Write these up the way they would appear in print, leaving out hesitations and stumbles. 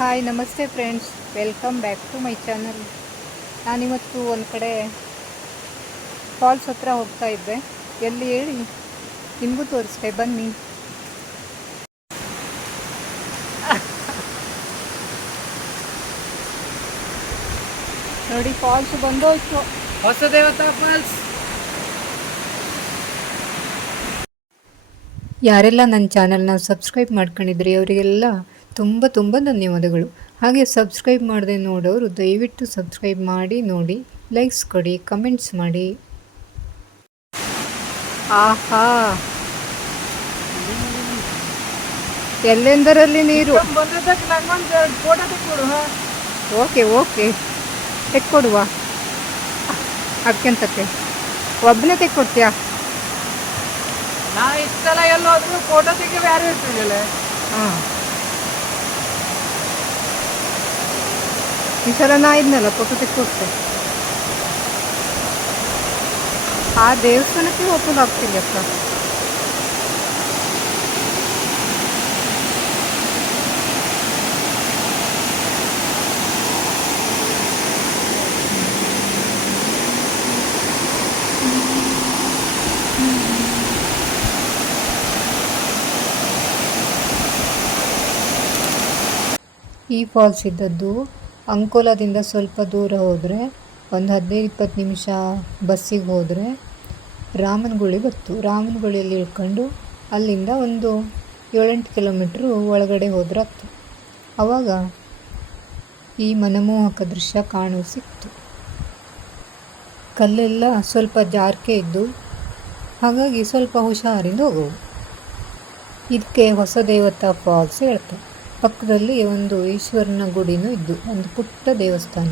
Hi ನಮಸ್ತೆ friends, welcome back to my channel. ನಾನಿವತ್ತು ಒಂದು ಕಡೆ ಫಾಲ್ಸ್ ಹತ್ರ ಹೋಗ್ತಾ ಇದ್ದೆ. ಎಲ್ಲಿ ಹೇಳಿ ನಿಮಗೂ ತೋರಿಸ್ತೆ, ಬನ್ನಿ. ನೋಡಿ, ಫಾಲ್ಸ್ ಬಂದೋಯ್ತು, ಹೊಸದೇವತಾ ಫಾಲ್ಸ್. ಯಾರೆಲ್ಲ ನನ್ನ ಚಾನಲ್ನ ಸಬ್ಸ್ಕ್ರೈಬ್ ಮಾಡ್ಕೊಂಡಿದ್ರಿ ಅವರಿಗೆಲ್ಲ ತುಂಬ ತುಂಬ ಧನ್ಯವಾದಗಳು. ಹಾಗೆ ಸಬ್ಸ್ಕ್ರೈಬ್ ಮಾಡದೆ ನೋಡೋರು ದಯವಿಟ್ಟು ಸಬ್ಸ್ಕ್ರೈಬ್ ಮಾಡಿ ನೋಡಿ, ಲೈಕ್ಸ್ ಕೊಡಿ, ಕಮೆಂಟ್ಸ್ ಮಾಡಿ. ಆಹಾ, ಎಲ್ಲೆಂದರಲ್ಲಿ ನೀರು. Okay okay, ತೆಕ್ಕೊಡುವ. ಅಕ್ಕಂತಕ್ಕೆ ಒಬ್ಬನೇ ತೆಕ್ಕೊಡ್ತೀಯಾ? ನಾ ಇಷ್ಟೆಲ್ಲ ಎಲ್ಲೋದ್ರೂ ಫೋಟೋ ತೆಗೆದು ಯಾರು ಇರ್ತಿರ್ಲಿಲ್ಲ. ಹಾಂ, ಈ ಸಲ ನಾ ಇದ್ನಲ್ಲ, ಫೋಟೋ ತೆಕ್ಕೊಡ್ತೆ. ಆ ದೇವಸ್ಥಾನಕ್ಕೆ ಓಪನ್ ಆಗ್ತಿಲ್ಲಪ್ಪ. ಈ ಫಾಲ್ಸ್ ಇದ್ದದ್ದು ಅಂಕೋಲಾದಿಂದ ಸ್ವಲ್ಪ ದೂರ ಹೋದರೆ, ಒಂದು 15-20 ನಿಮಿಷ ಬಸ್ಸಿಗೆ ಹೋದರೆ ರಾಮನಗುಳಿ ಬತ್ತು. ರಾಮನಗುಳಿಯಲ್ಲಿ ಇಳ್ಕೊಂಡು ಅಲ್ಲಿಂದ ಒಂದು 7-8 ಕಿಲೋಮೀಟ್ರು ಒಳಗಡೆ ಹೋದ್ರೆ ಆಗ್ತು. ಆವಾಗ ಈ ಮನಮೋಹಕ ದೃಶ್ಯ ಕಾಣು ಸಿಕ್ತು. ಕಲ್ಲೆಲ್ಲ ಸ್ವಲ್ಪ ಜಾರ್ಕೆ ಇದ್ದು, ಹಾಗಾಗಿ ಸ್ವಲ್ಪ ಹುಷಾರಿಂದ ಹೋಗುವು. ಇದಕ್ಕೆ ಹೊಸದೇವತಾ ಫಾಲ್ಸ್ ಹೇಳ್ತಾರೆ. ಪಕ್ಕದಲ್ಲಿ ಒಂದು ಈಶ್ವರನ ಗುಡಿನೂ ಇದ್ದು, ಒಂದು ಪುಟ್ಟ ದೇವಸ್ಥಾನ.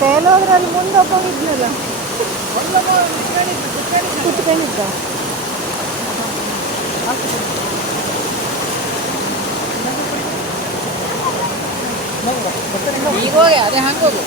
ಕೆಲವರಲ್ಲಿ ಮುಂದೆ ಹೋಗಿದ್ನಲ್ಲ, ಕುತ್ಕೊಂಡಿದ್ದ. ಈಗ ಹೋಗಿ ಅದೇ ಹಂಗೆ ಹೋಗು.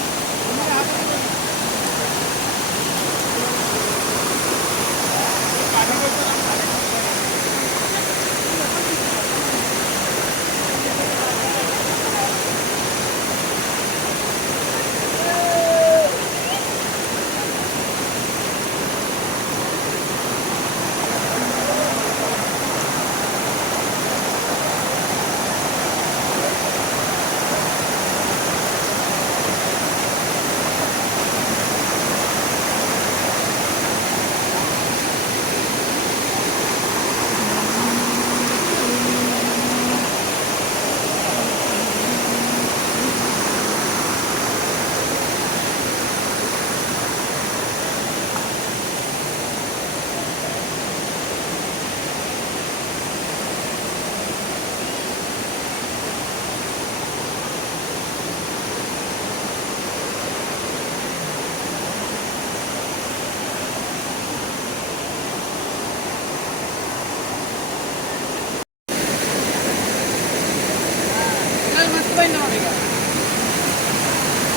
ಬನ್ನಿ ನೋಡಿ ಈಗ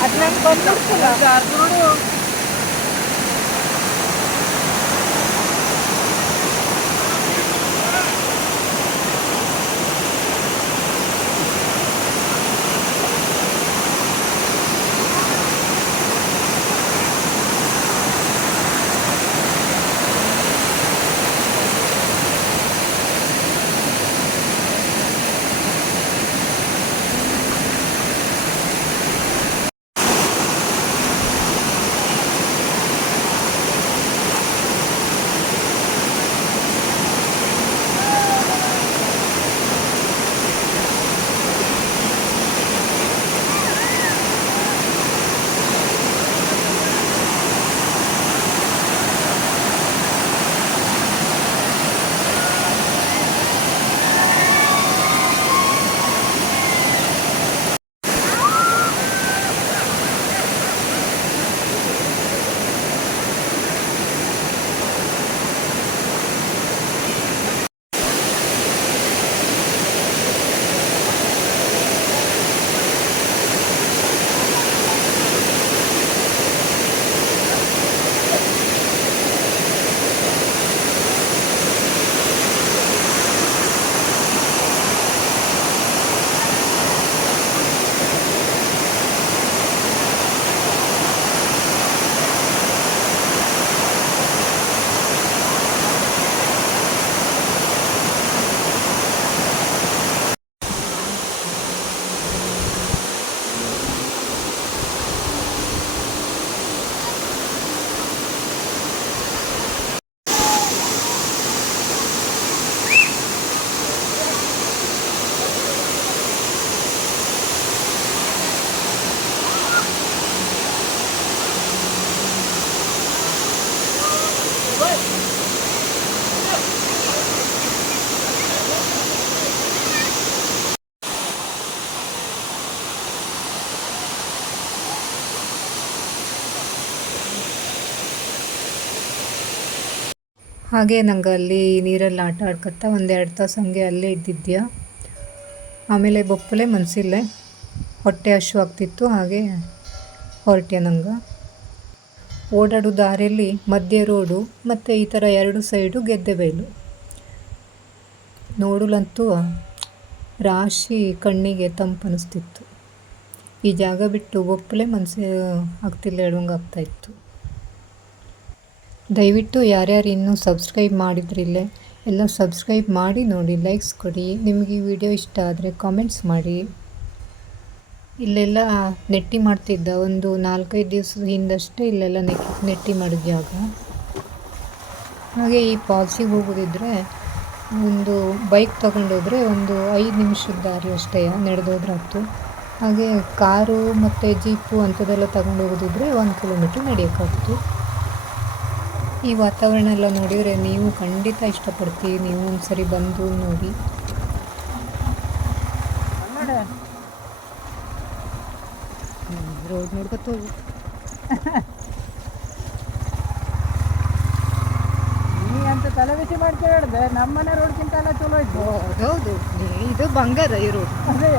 ಅದು ನಂಗೆ ಬಂದಿರ್ತಲ್ಲ. ಅರ್ಧ ನೋಡು. ಹಾಗೆ ನಂಗೆ ಅಲ್ಲಿ ನೀರಲ್ಲಿ ಆಟ ಆಡ್ಕೊತಾ 1-2 ತಾಸು ಹಂಗೆ ಅಲ್ಲೇ ಇದ್ದಿದ್ದೆ. ಆಮೇಲೆ ಬೊಪ್ಪಲೆ ಮನಸಿಲ್ಲೇ ಹೊಟ್ಟೆ ಹಶು ಆಗ್ತಿತ್ತು. ಹಾಗೆ ಹೊರಟೆ. ನಂಗೆ ಓಡಾಡೋ ದಾರಿಯಲ್ಲಿ ಮಧ್ಯೆ ರೋಡು ಮತ್ತು ಈ ಥರ 2 ಸೈಡು ಗೆದ್ದೆ ಬೈಲು. ನೋಡಲಂತೂ ರಾಶಿ ಕಣ್ಣಿಗೆ ತಂಪು ಅನ್ನಿಸ್ತಿತ್ತು. ಈ ಜಾಗ ಬಿಟ್ಟು ಬೊಪ್ಪಲೆ ಮನಸ್ಸು ಆಗ್ತಿಲ್ಲ ಹೇಳುವಂಗೆ ಆಗ್ತಾಯಿತ್ತು. ದಯವಿಟ್ಟು ಯಾರ್ಯಾರು ಇನ್ನೂ ಸಬ್ಸ್ಕ್ರೈಬ್ ಮಾಡಿದ್ರಿಲ್ಲ ಎಲ್ಲ ಸಬ್ಸ್ಕ್ರೈಬ್ ಮಾಡಿ ನೋಡಿ, ಲೈಕ್ಸ್ ಕೊಡಿ. ನಿಮಗೆ ಈ ವಿಡಿಯೋ ಇಷ್ಟ ಆದರೆ ಕಾಮೆಂಟ್ಸ್ ಮಾಡಿ. ಇಲ್ಲೆಲ್ಲ ನೆಟ್ಟಿ ಮಾಡ್ತಿದ್ದ. ಒಂದು 4-5 ದಿವಸದ ಹಿಂದಷ್ಟೇ ಇಲ್ಲೆಲ್ಲ ನೆಟ್ಟಿ ಮಾಡಿದ ಜಾಗ. ಹಾಗೆ ಈ ಫಾಲ್ಸಿಗೆ ಹೋಗೋದಿದ್ರೆ ಒಂದು ಬೈಕ್ ತೊಗೊಂಡೋದ್ರೆ ಒಂದು 5 ನಿಮಿಷದ ದಾರಿ ಅಷ್ಟೇ, ನಡೆದೋದ್ರಾಯ್ತು. ಹಾಗೆ ಕಾರು ಮತ್ತು ಜೀಪು ಅಂಥದ್ದೆಲ್ಲ ತಗೊಂಡು ಹೋಗೋದಿದ್ರೆ 1 ಕಿಲೋಮೀಟ್ರ್ ನಡೆಯೋಕ್ಕಾಗ್ತು. ಈ ವಾತಾವರಣ ಎಲ್ಲ ನೋಡಿದರೆ ನೀವು ಖಂಡಿತ ಇಷ್ಟಪಡ್ತೀವಿ. ನೀವು ಒಂದ್ಸರಿ ಬಂದು ನೋಡಿ. ರೋಡ್ ನೋಡ್ಕೊತ ಹೋಗು. ನೀ ಅಂತ ತಲೆ ಬಿಸಿ ಮಾಡ್ಕೊಂಡು ಹೇಳಿದೆ. ನಮ್ಮನೆ ರೋಡ್ಗಿಂತ ಎಲ್ಲ ಚಲೋ ಇತ್ತು. ಹೌದು, ಇದು ಬಂಗಾರ ಈ ರೋಡ್. ಅದೇ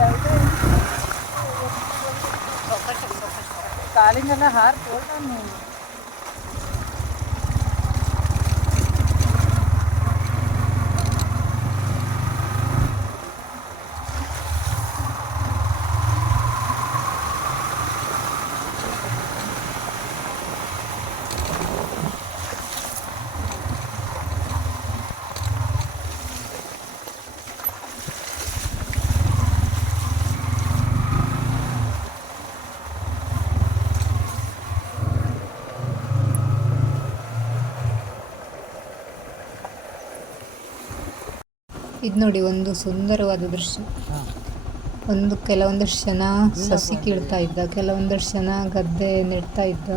ಕಾಲಿಂಗೆಲ್ಲ ಹಾರ್ತು ನಾನು. ಇದು ನೋಡಿ ಒಂದು ಸುಂದರವಾದ ದೃಶ್ಯ. ಕೆಲವೊಂದಷ್ಟು ಜನ ಸಸಿ ಕೀಳ್ತಾ ಇದ್ದ, ಕೆಲವೊಂದಷ್ಟು ಜನ ಗದ್ದೆ ನೆಡ್ತಾ ಇದ್ದ.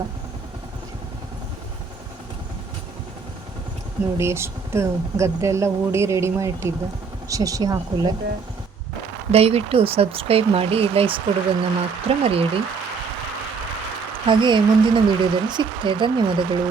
ನೋಡಿ ಎಷ್ಟು ಗದ್ದೆ ಎಲ್ಲ ಹೂಡಿ ರೆಡಿ ಮಾಡಿಟ್ಟಿದ್ದ, ಸಸಿ ಹಾಕುಲ್ಲ. ದಯವಿಟ್ಟು ಸಬ್ಸ್ಕ್ರೈಬ್ ಮಾಡಿ, ಲೈಕ್ಸ್ ಕೊಡೋದನ್ನು ಮಾತ್ರ ಮರೆಯಡಿ. ಹಾಗೆ ಮುಂದಿನ ವಿಡಿಯೋದಲ್ಲಿ ಸಿಗ್ತೇವೆ. ಧನ್ಯವಾದಗಳು.